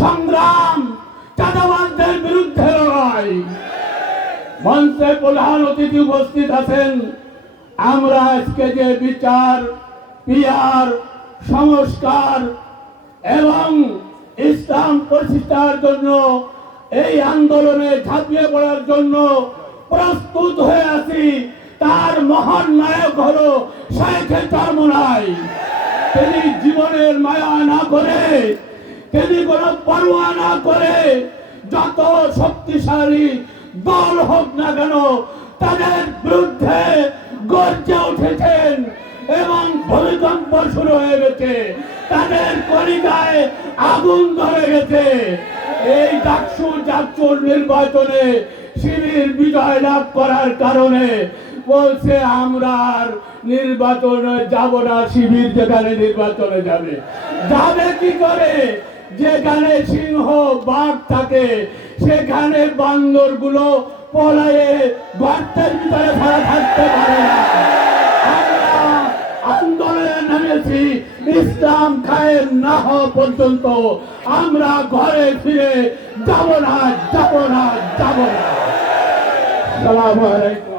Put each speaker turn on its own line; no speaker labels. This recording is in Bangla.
সংগ্রাম চাঁদাবাজদের বিরুদ্ধে লড়াই। মঞ্চে প্রধান অতিথি উপস্থিত আছেন। আমরা আজকে যে বিচার পিয়ার সংস্কার এবং ইসলাম প্রতিষ্ঠার জন্য, এই আন্দোলনে ঝাঁপিয়ে পড়ার জন্য প্রস্তুত হয়ে আছি, তার মহান নায়ক হলো শেখে চরমনাই তিনি জীবনের মায়া না করে তিনি কোনো পরোয়া না করে, যত শক্তিশালী দল হোক না কেন, তাদের বিরুদ্ধে গর্জে উঠেছেন এবং ভূমিকম্প শুরু হয়ে গেছে। তাদের কলিকায় আগুন ধরে গেছে। এই ডাকসু চাকচুর নির্বাচনে শিবির বিজয় লাভ করার কারণে বলছে, আমরা আর নির্বাচনে যাব না, শিবির যেখানে নির্বাচনে যাবে। যাবে কি করে? যেখানে সিংহ বাঘ থাকে, সেখানে বান্দরগুলো পলায়ে গর্তের ভিতরে ছাড়া থাকতে পারে না। ইসলাম কায়েম না হওয়া পর্যন্ত আমরা ঘরে ফিরে যাব না যাব না যাব না। সালাম আলাইকুম।